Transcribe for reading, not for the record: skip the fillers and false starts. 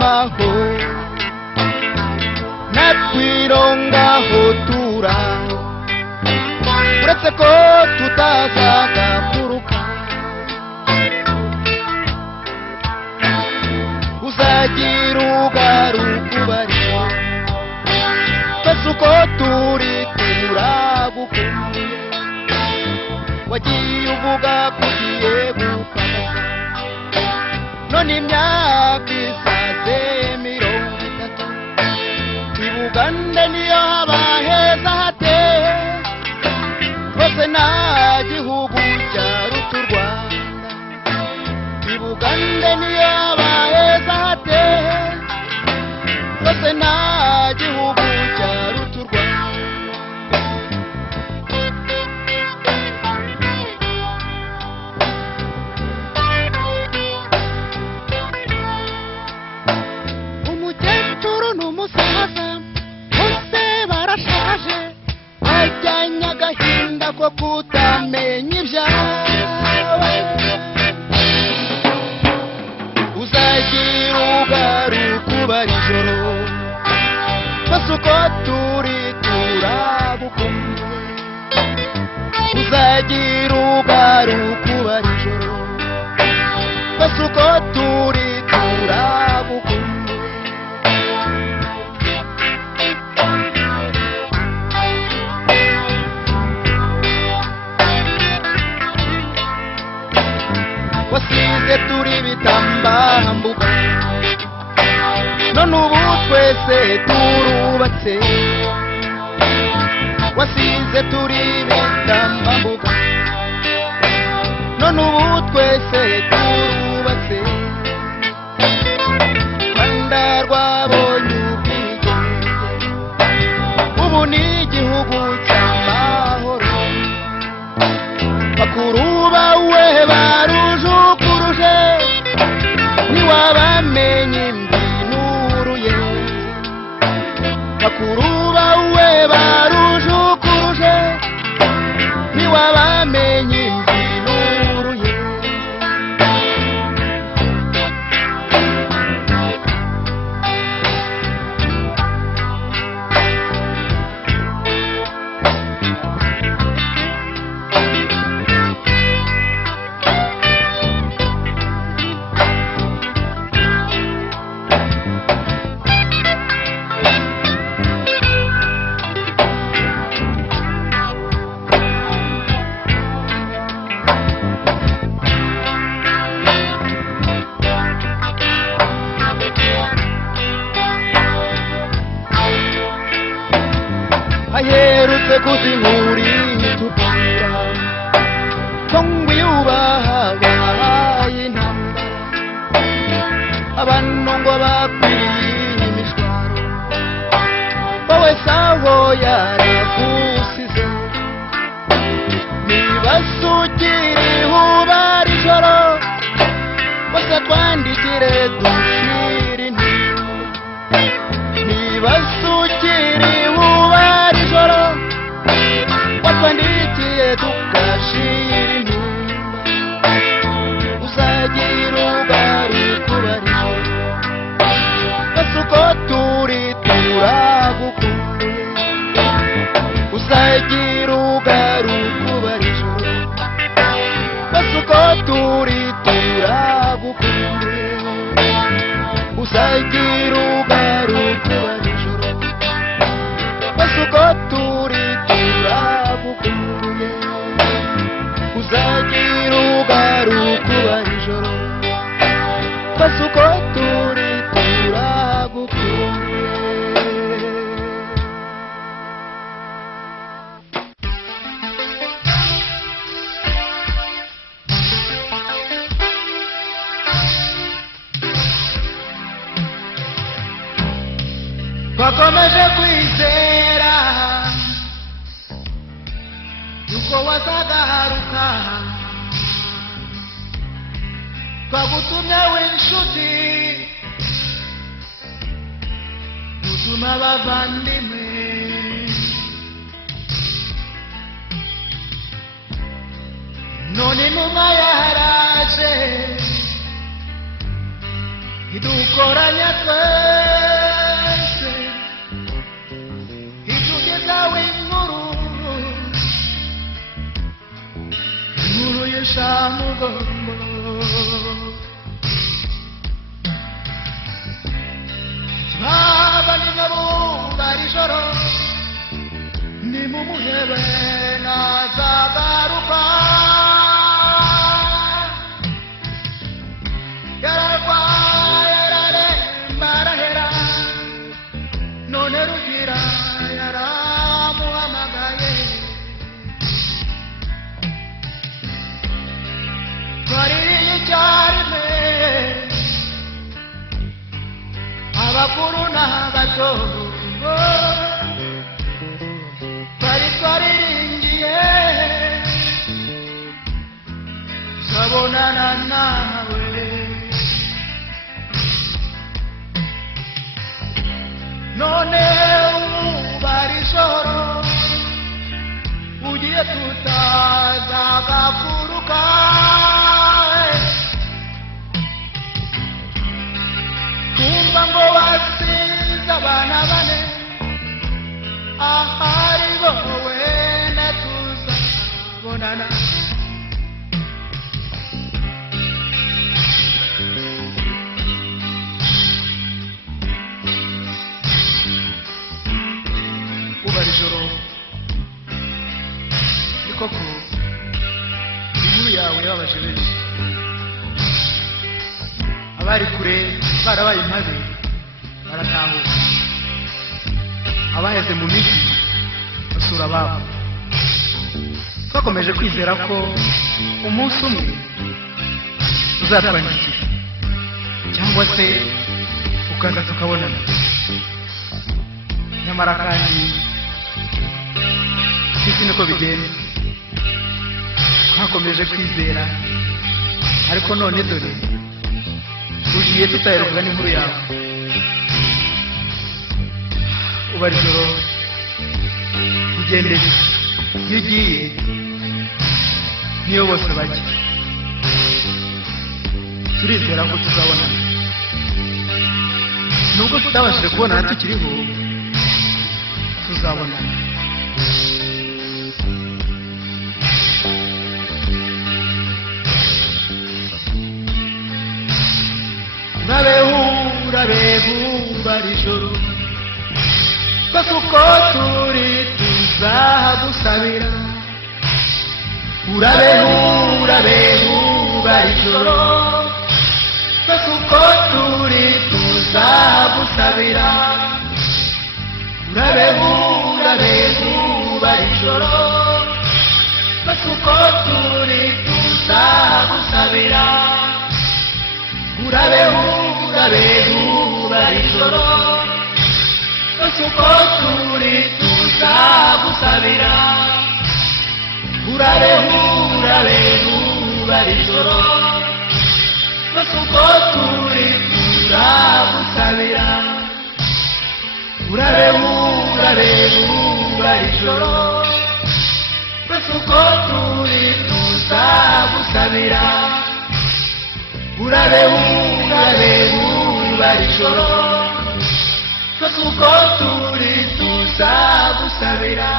maho natwirongaho turaho uretse ko tutazaga kuruka uzagira ugaruka ubarira twese uko turi turagukumbuye wagiye uvuga ko ugiye gupfa none imyaka isaze 30 i Bugande niyo haba heza hateye rwose nta gihugu cyaruta u Rwanda i Bugande niyo haba heza hateye rwose nta gihugu cyaruta u Rwanda umukecuru n'umusaza bose barashaje bajyanye agahinda ko kutamenya ibyawe uzagira ugaruka ubara ijoro twese uko turi turagukumbuye uzagira ugaruka ubara ijoro twese uko turi turagukumbuye wasize turi bitambambuga none ubu twese turubatse wasize turi bitambambuga none ubu twese turubatse Rwanda rwabonye ubwigenge ubu ni igihugu cy'amahoro bakuru bawe barujukuruje ntiwabamenye imbi n'uruyenzi bakuru bawe barujukuruje ntiwabamenye imbi n'uruyenzi aherutse kuzinkuri tubwira ko ngwiyubaha bahaye intambara abantu ngo bakwiriye imishwaro wowe saho yaragusize nibasugire ubara ijoro bose twandikire dushire intimba nibasugire ubara ijoro watwandikiye tugashira intimba uzagira ugaruka ubara ijoro bose uko turi turagukumbuye uzagira ugaruka ubara ijoro bose uko turi turagukumbuye uzagira ugaruka ubara ijoro bose uko turi turagukumbuye uzagira ugaruka ubara ijoro bose uko turi turagukumbuye twakomeje kwizera yuko wazagaruka twagutumye w'inshuti dutuma abavandimwe none intumwa yaraje idukoranya twese itugezaho inkuru y'ishamugongo abandi nabo bari joro ni mu muhebe nazagaruka yararwaye araremba arahera none rugira yaramuhamagaye twaririye icyarimwe abakuru n'abato twari twariringiye zabonana nawe none ubari ijoro ugiye tutazagakuruka kumva ngo wasize abana bane ahari wowe natuzabonana ubara ijoro ni koko inkuru yawe yababaje benshi abari kure barabaye impabe baratahuka abaheze mu migi basura ababo twakomeje kwizera ko umunsi umwe uzatwandikira cyangwa se ukaza tukabonana nyamara kandi sisi niko bigenda twakomeje kwizera ariko none dore ugiye tutaheruka n'inkuru yawe ubara ijoro ugendeye iyo ugiye niyo bose bajya turizera ko tuzabonana nubwo tutabashije kubonana tukiriho tuzabonana urabeho ubara ijoro twese uko turi tuzagusabira urabeho ubara ijoro twese uko turi tuzagusabira urabeho ubara ijoro twese uko turi tuzagusabira urabeho ubara ijoro twese uko turi tuzagusabira urabeho ubara ijoro twese uko turi tuzagusabira urabeho ubara ijoro twese uko turi tuzagusabira urabeho ubara ijoro twese uko turi tuzagusabira